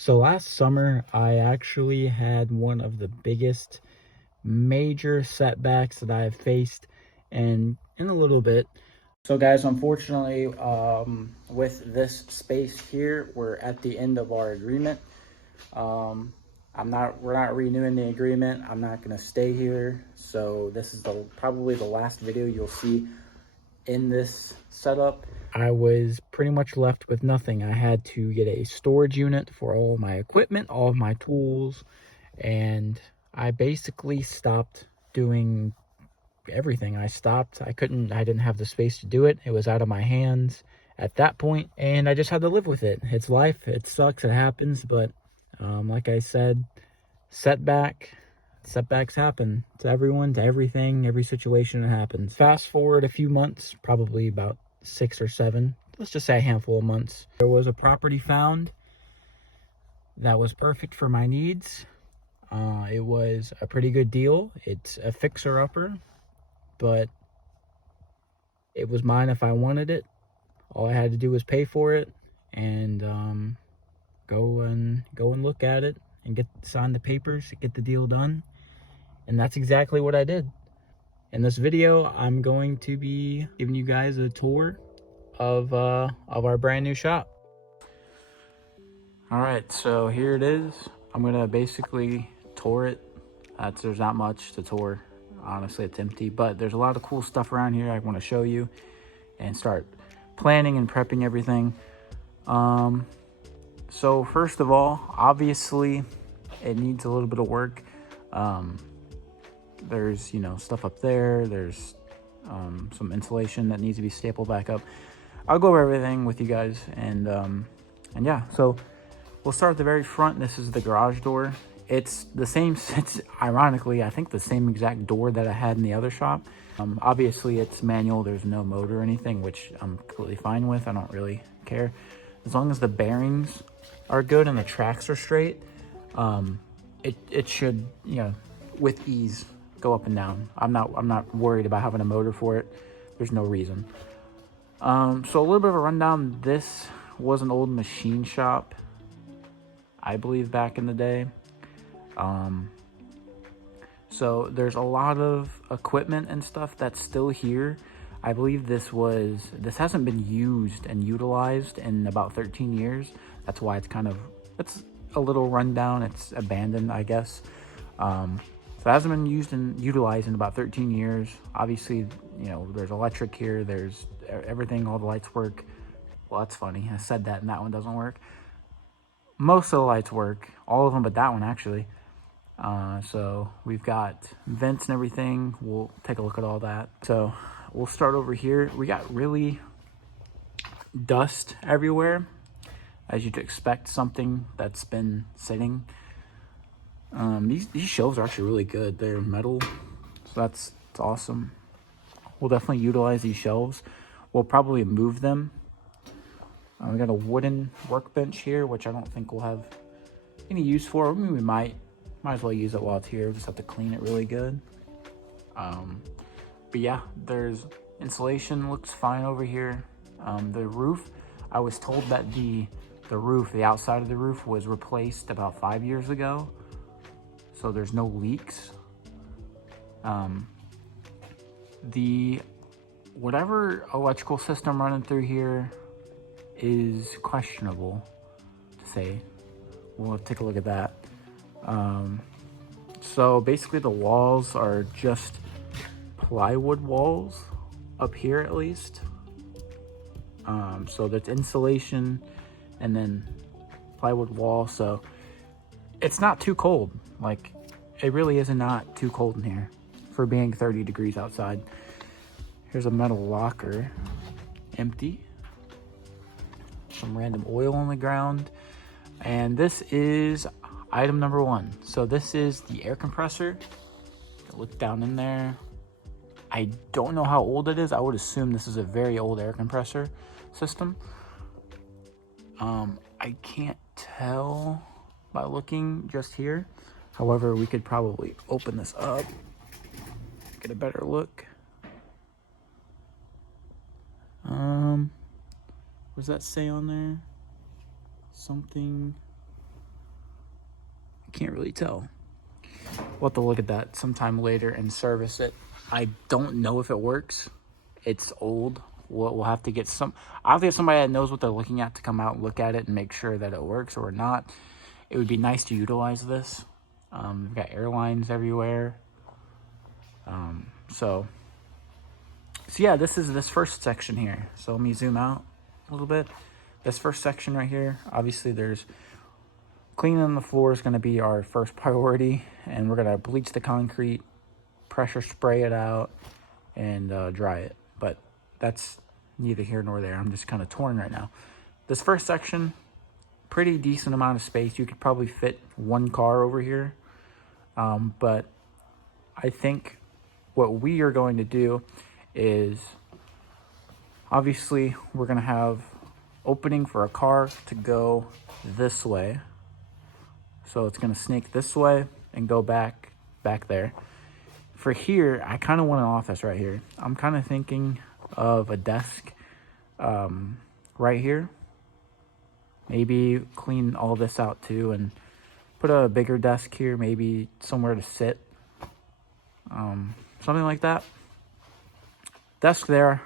So last summer, I actually had one of the biggest major setbacks that I've faced in a little bit. So guys, unfortunately, with this space here, we're at the end of our agreement. Um, we're not renewing the agreement. I'm not gonna stay here. So this is probably the last video you'll see in this setup. I was pretty much left with nothing. I had to get a storage unit for all of my equipment, all of my tools, and I basically stopped doing everything. I didn't have the space to do it. It was out of my hands at that point, and I just had to live with it. It's life. It sucks. It happens, but like I said, setbacks happen to everyone, to everything, every situation that happens. Fast forward a few months, probably about 6 or 7, let's just say a handful of months. There was a property found that was perfect for my needs. It was a pretty good deal. It's a fixer-upper, but it was mine if I wanted it. All I had to do was pay for it and go and look at it and sign the papers, get the deal done. And that's exactly what I did. In this video, I'm going to be giving you guys a tour of our brand new shop. All right, so here it is. I'm gonna basically tour it. There's not much to tour. Honestly, it's empty, but there's a lot of cool stuff around here I want to show you and start planning and prepping everything. So first of all, obviously, it needs a little bit of work. There's, stuff up there. There's some insulation that needs to be stapled back up. I'll go over everything with you guys, and yeah, so we'll start at the very front. This is the garage door. It's the same, it's ironically, I think the same exact door that I had in the other shop. Obviously it's manual, there's no motor or anything, which I'm completely fine with. I don't really care. As long as the bearings are good and the tracks are straight, it should, with ease go up and down. I'm not worried about having a motor for it. There's no reason. So a little bit of a rundown. This was an old machine shop, I believe, back in the day. So there's a lot of equipment and stuff that's still here. I believe this hasn't been used and utilized in about 13 years. That's why it's a little rundown. It's abandoned, I guess. So it hasn't been used and utilized in about 13 years. Obviously, there's electric here. There's everything, all the lights work. Well, that's funny. I said that and that one doesn't work. Most of the lights work, all of them but that one actually. So we've got vents and everything. We'll take a look at all that. So we'll start over here. We got really dust everywhere, as you'd expect something that's been sitting. These shelves are actually really good. They're metal, so that's awesome. We'll definitely utilize these shelves. We'll probably move them. We got a wooden workbench here, which I don't think we'll have any use for. I mean, we might as well use it while it's here. We'll just have to clean it really good. But yeah, there's insulation, looks fine over here. The roof, I was told that the roof, the outside of the roof, was replaced about 5 years ago, so there's no leaks. The whatever electrical system running through here is questionable, to say. We'll take a look at that. So basically the walls are just plywood walls up here, at least. So that's insulation and then plywood wall. So it's not too cold. Like, it really is not too cold in here for being 30 degrees outside. Here's a metal locker, empty. Some random oil on the ground. And this is item number 1. So this is the air compressor. Look down in there. I don't know how old it is. I would assume this is a very old air compressor system. I can't tell by looking just here. However, we could probably open this up, get a better look. What does that say on there? Something. can't really tell. We'll have to look at that sometime later and service it. I don't know if it works. It's old. We'll have to get I'll have to get somebody that knows what they're looking at to come out and look at it and make sure that it works or not. It would be nice to utilize this. We've got airlines everywhere. So yeah, this is this first section here. So let me zoom out a little bit. This first section right here, obviously there's cleaning the floor is going to be our first priority, and we're going to bleach the concrete, pressure spray it out, and dry it. But that's neither here nor there. I'm just kind of torn right now. This first section, pretty decent amount of space. You could probably fit one car over here. But I think what we are going to do is, obviously, we're going to have opening for a car to go this way. So it's going to snake this way and go back there. For here, I kind of want an office right here. I'm kind of thinking of a desk right here. Maybe clean all this out too and put a bigger desk here, maybe somewhere to sit. Something like that. Desk there,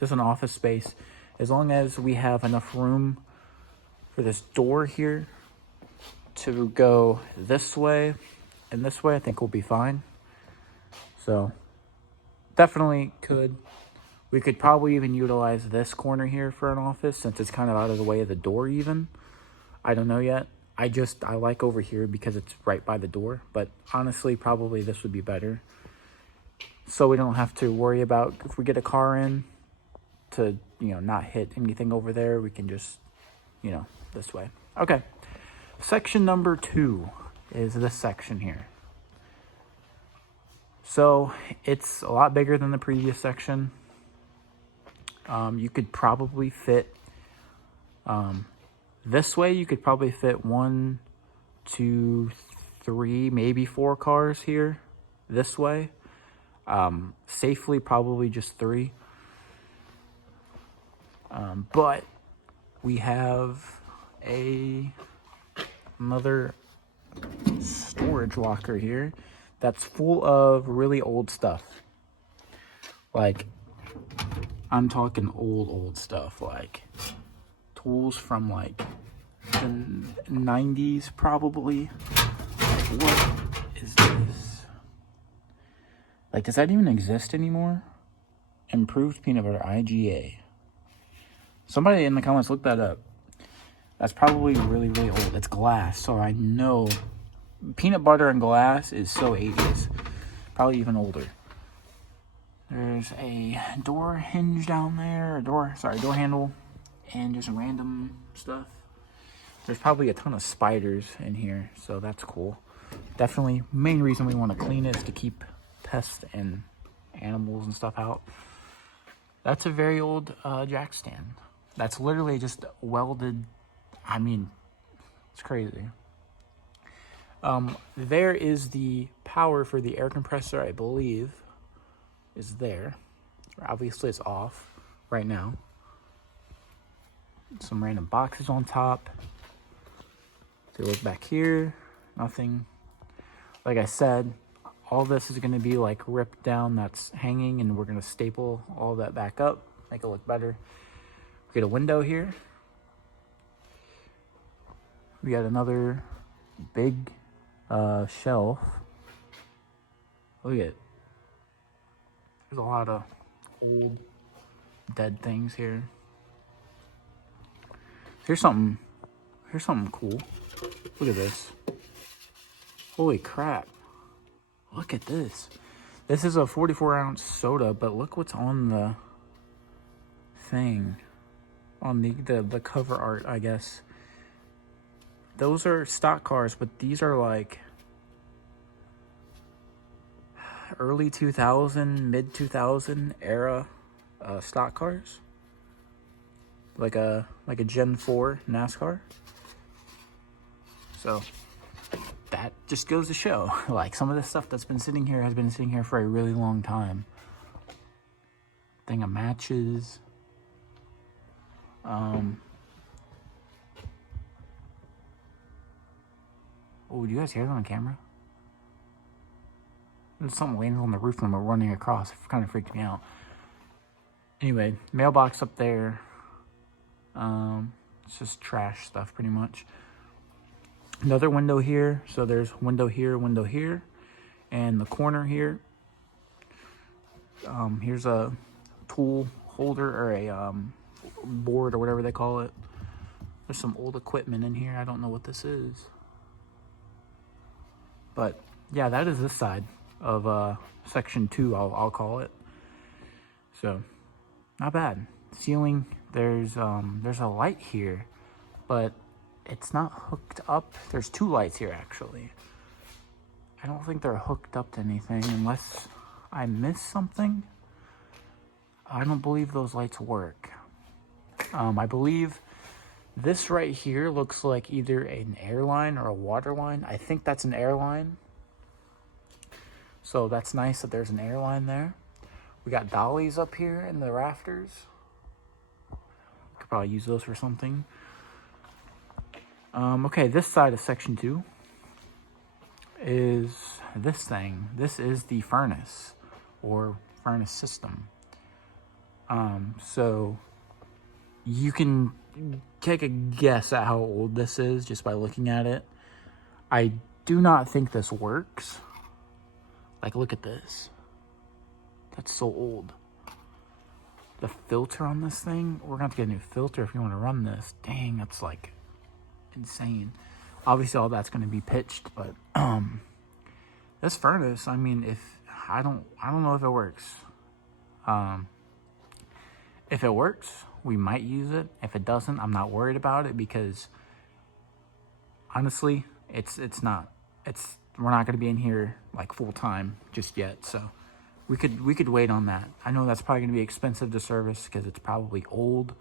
just an office space. As long as we have enough room for this door here to go this way and this way, I think we'll be fine. So definitely could. We could probably even utilize this corner here for an office since it's kind of out of the way of the door even. I don't know yet. I like over here because it's right by the door. But honestly, probably this would be better. So we don't have to worry about if we get a car in to, not hit anything over there. We can just, this way. Okay. Section number 2 is this section here. So it's a lot bigger than the previous section. You could probably fit, this way you could probably fit 1, 2, 3, maybe 4 cars here this way. Safely probably just 3. But we have another storage locker here that's full of really old stuff. Like, I'm talking old stuff, like tools from like the 90s probably. Like, what is this? Like, does that even exist anymore? Improved peanut butter, IGA. Somebody in the comments look that up. That's probably really, really old. It's glass, so I know peanut butter and glass is so 80s. Probably even older. There's a door hinge down there, door handle, and just some random stuff. There's probably a ton of spiders in here, so that's cool. Definitely, main reason we want to clean it is to keep pests and animals and stuff out. That's a very old jack stand. That's literally just welded. I mean, it's crazy. There is the power for the air compressor, I believe, is there. Obviously, it's off right now. Some random boxes on top. If you look back here, nothing. Like I said, all this is going to be like ripped down that's hanging, and we're going to staple all that back up, make it look better. We get a window here. We got another big shelf. Look at it. There's a lot of old dead things here. Here's something cool. Look at this. Holy crap. Look at this. This is a 44-ounce soda, but look what's on the thing. On the cover art, I guess. Those are stock cars, but these are like early 2000, mid 2000 era stock cars. Like a Gen 4 NASCAR. So that just goes to show, like, some of the stuff that's been sitting here has been sitting here for a really long time. Thing of matches. Oh, do you guys hear that on camera? There's something landing on the roof when we're running across. It kind of freaked me out. Anyway, mailbox up there. It's just trash stuff pretty much. Another window here. So there's window here, and the corner here. Here's a tool holder or a board or whatever they call it. There's some old equipment in here. I don't know what this is. But yeah, that is this side of section 2, I'll call it. So not bad. Ceiling, there's a light here, but it's not hooked up. There's 2 lights here actually. I don't think they're hooked up to anything unless I missed something. I don't believe those lights work. I believe this right here looks like either an airline or a water line. I think that's an airline. So that's nice that there's an airline there. We got dollies up here in the rafters. Could probably use those for something. Okay, this side of section 2 is this thing. This is the furnace or furnace system. So you can take a guess at how old this is just by looking at it. I do not think this works. Like, look at this. That's so old. The filter on this thing, we're gonna have to get a new filter if you want to run this. Dang, that's like insane. Obviously all that's going to be pitched, but this furnace, I mean, if I don't know if it works. If it works, we might use it. If it doesn't, I'm not worried about it because honestly, we're not going to be in here like full time just yet. So we could wait on that. I know that's probably going to be expensive to service because it's probably old.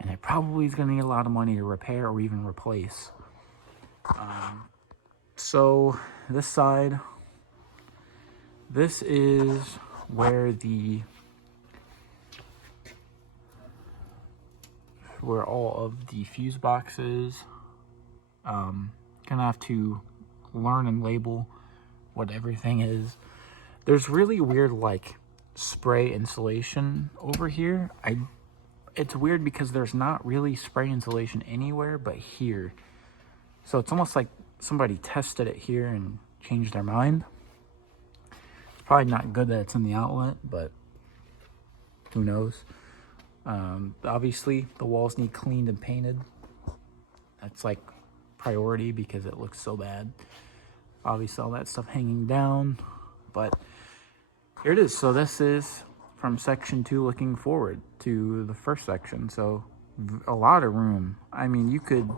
And it probably is going to need a lot of money to repair or even replace. So this side, this is where all of the fuse boxes. Gonna have to learn and label what everything is. There's really weird like spray insulation over here. It's weird because there's not really spray insulation anywhere but here. So it's almost like somebody tested it here and changed their mind. It's probably not good that it's in the outlet, but who knows. Obviously, the walls need cleaned and painted. That's like priority because it looks so bad. Obviously, all that stuff hanging down. But here it is. So this is from section 2 looking forward to the first section. So a lot of room. I mean, you could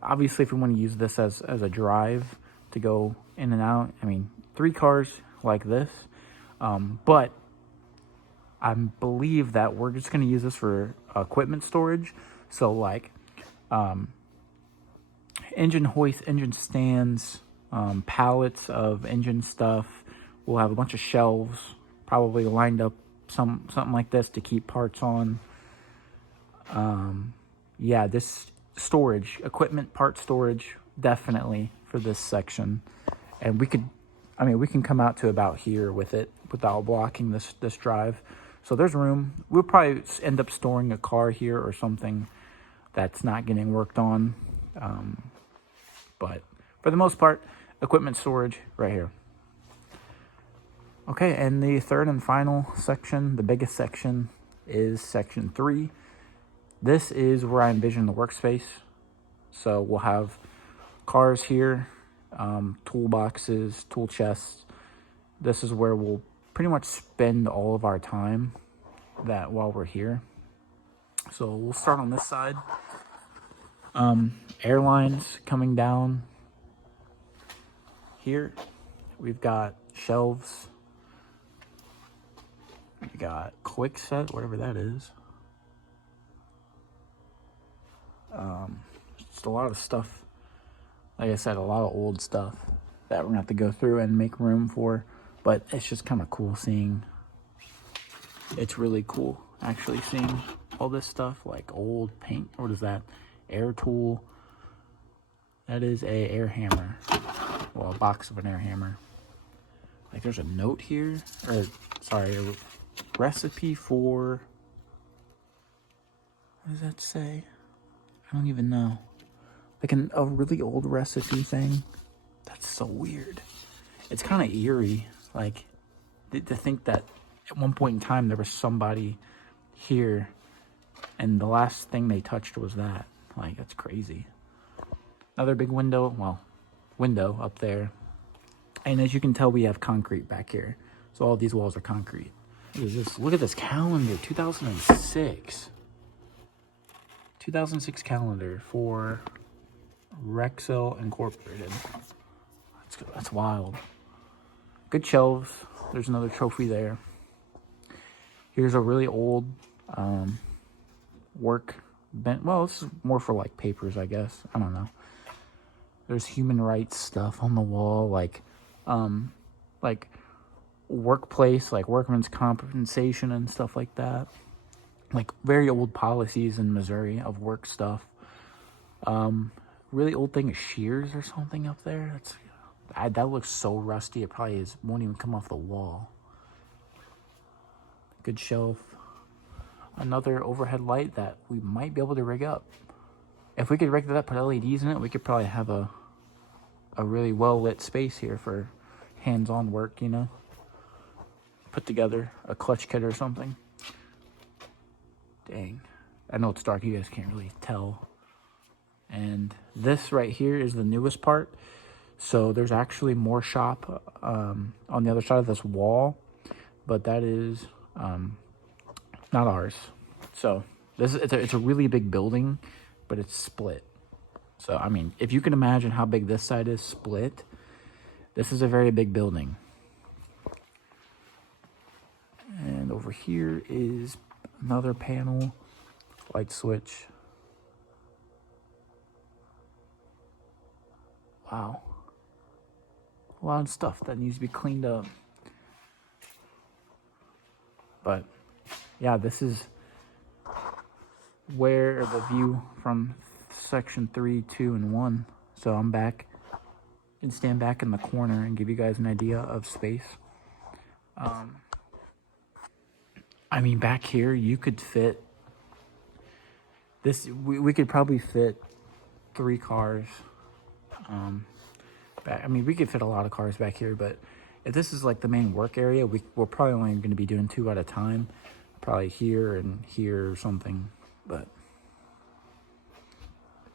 obviously, if you want to use this as a drive to go in and out, I mean 3 cars like this, but I believe that we're just going to use this for equipment storage. So like engine hoist, engine stands, pallets of engine stuff. We'll have a bunch of shelves probably lined up, something like this to keep parts on. Yeah, this storage, equipment, part storage, definitely for this section. And we can come out to about here with it without blocking this drive. So there's room. We'll probably end up storing a car here or something that's not getting worked on. But for the most part, equipment storage right here. Okay, and the third and final section, the biggest section, is section 3. This is where I envision the workspace. So we'll have cars here, toolboxes, tool chests. This is where we'll pretty much spend all of our time while we're here. So we'll start on this side. Airlines coming down here. We've got shelves. We got quick set, whatever that is. Just a lot of stuff. Like I said, a lot of old stuff that we're gonna have to go through and make room for. But it's just kind of cool seeing. It's really cool actually seeing all this stuff, like old paint. What is that? Air tool. That is a air hammer. well, a box of an air hammer. Like there's a note here, or sorry, a recipe for, what does that say? I don't even know. Like a really old recipe thing. That's so weird. It's kind of eerie, like to think that at one point in time there was somebody here and the last thing they touched was that. Like, that's crazy. Another big window, well, window up there. And as you can tell, we have concrete back here. So all these walls are concrete. Look at this calendar, 2006. 2006 calendar for Rexel Incorporated. That's wild. Good shelves. There's another trophy there. Here's a really old work bench. Well, this is more for like papers, I guess. I don't know. There's human rights stuff on the wall, like workplace, like workman's compensation and stuff like that. Like very old policies in Missouri of work stuff. Really old thing of shears or something up there. That looks so rusty. It probably won't even come off the wall. Good shelf. Another overhead light that we might be able to rig up. If we could rig that up, put LEDs in it, we could probably have a really well lit space here for hands-on work, you know. Put together a clutch kit or something. Dang. I know it's dark, you guys can't really tell. And this right here is the newest part. So there's actually more shop on the other side of this wall, but that is not ours. So it's a really big building, but it's split. So I mean, if you can imagine how big this side is split, this is a very big building. And over here is another panel, light switch. Wow. A lot of stuff that needs to be cleaned up. But yeah, this is where the view from section 3, 2, and 1. So I'm back and stand back in the corner and give you guys an idea of space. I mean, back here you could fit this. We could probably fit 3 cars. I mean, we could fit a lot of cars back here, but if this is like the main work area, we're probably only going to be doing 2 at a time. Probably here and here or something. But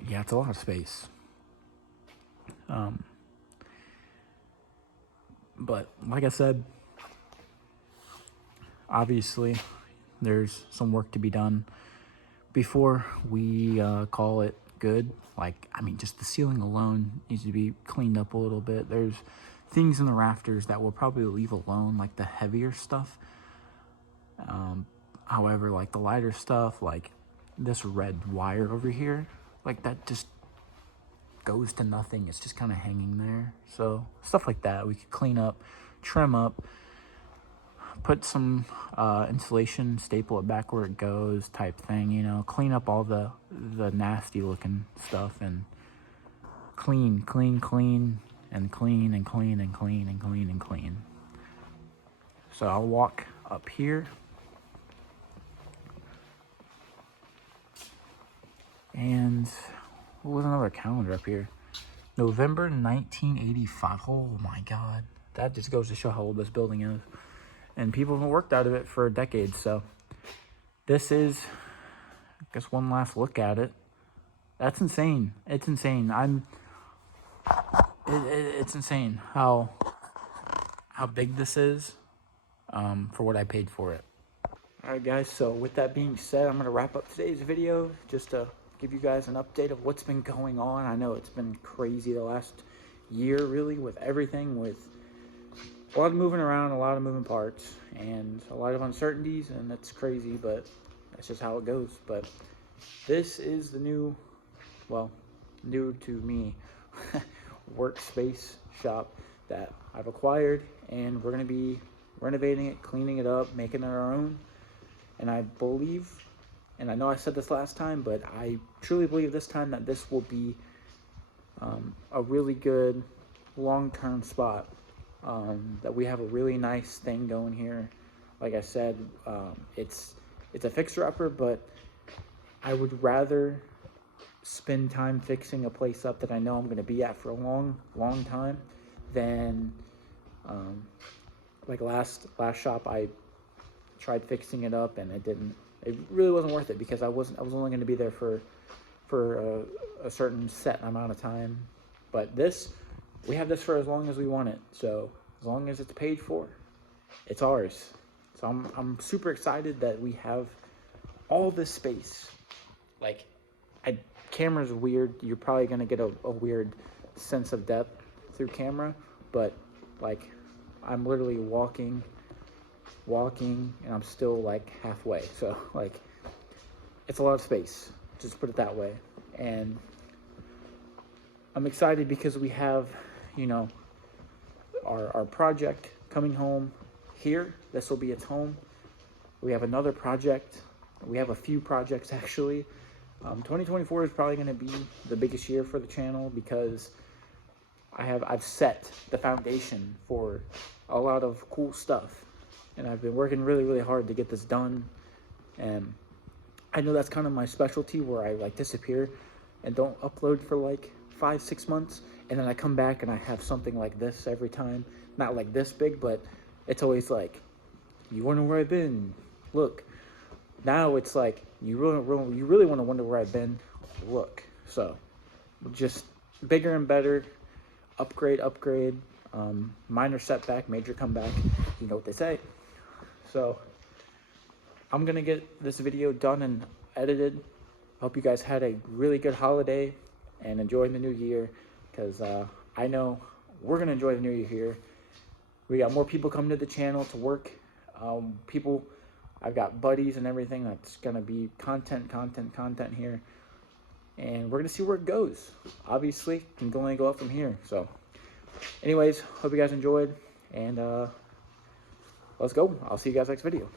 yeah, it's a lot of space. But like I said, obviously there's some work to be done before we call it good. Like, I mean, just the ceiling alone needs to be cleaned up a little bit. There's things in the rafters that we'll probably leave alone, like the heavier stuff. However, like the lighter stuff, like this red wire over here, like that just goes to nothing. It's just kind of hanging there. So stuff like that we could clean up, trim up, put some insulation, staple it back where it goes type thing, you know, clean up all the nasty looking stuff and clean and clean and clean and clean and clean and clean. So I'll walk up here. And what was another calendar up here? November 1985. Oh my God. That just goes to show how old this building is. And people have worked out of it for decades. So this is, I guess, one last look at it. That's insane. It's insane. It's insane how big this is for what I paid for it. All right, guys. So with that being said, I'm going to wrap up today's video just to give you guys an update of what's been going on. I know it's been crazy the last year, really, with everything, with a lot of moving around, a lot of moving parts, and a lot of uncertainties, and that's crazy, but that's just how it goes. But this is the new to me, workspace shop that I've acquired, and we're going to be renovating it, cleaning it up, making it our own. And I believe, and I know I said this last time, but I truly believe this time that this will be a really good long-term spot. That we have a really nice thing going here. Like I said, it's a fixer-upper, but I would rather spend time fixing a place up that I know I'm going to be at for a long time than like last shop I tried fixing it up and it really wasn't worth it, because I was only going to be there for a certain set amount of time. But this, we have this for as long as we want it, so as long as it's paid for, it's ours. So I'm super excited that we have all this space. Like, camera's weird. You're probably gonna get a weird sense of depth through camera, but like, I'm literally walking, and I'm still like halfway. So like, it's a lot of space, just put it that way. And I'm excited because we have, you know, our project coming home here. This will be its home. We have another project. We have a few projects actually. 2024 is probably going to be the biggest year for the channel, because I've set the foundation for a lot of cool stuff, and I've been working really hard to get this done. And I know that's kind of my specialty, where I like disappear and don't upload for like 5-6 months, and then I come back and I have something like this every time. Not like this big, but it's always like, you wonder where I've been, look. Now it's like, you really want to wonder where I've been, look. So just bigger and better, upgrade, minor setback, major comeback, you know what they say. So I'm gonna get this video done and edited. Hope you guys had a really good holiday and enjoying the new year, because I know we're gonna enjoy the new year here. We got more people coming to the channel to work. I've got buddies and everything that's gonna be content here, and we're gonna see where it goes. Obviously, it can only go up from here. So anyways, hope you guys enjoyed, and let's go. I'll see you guys next video.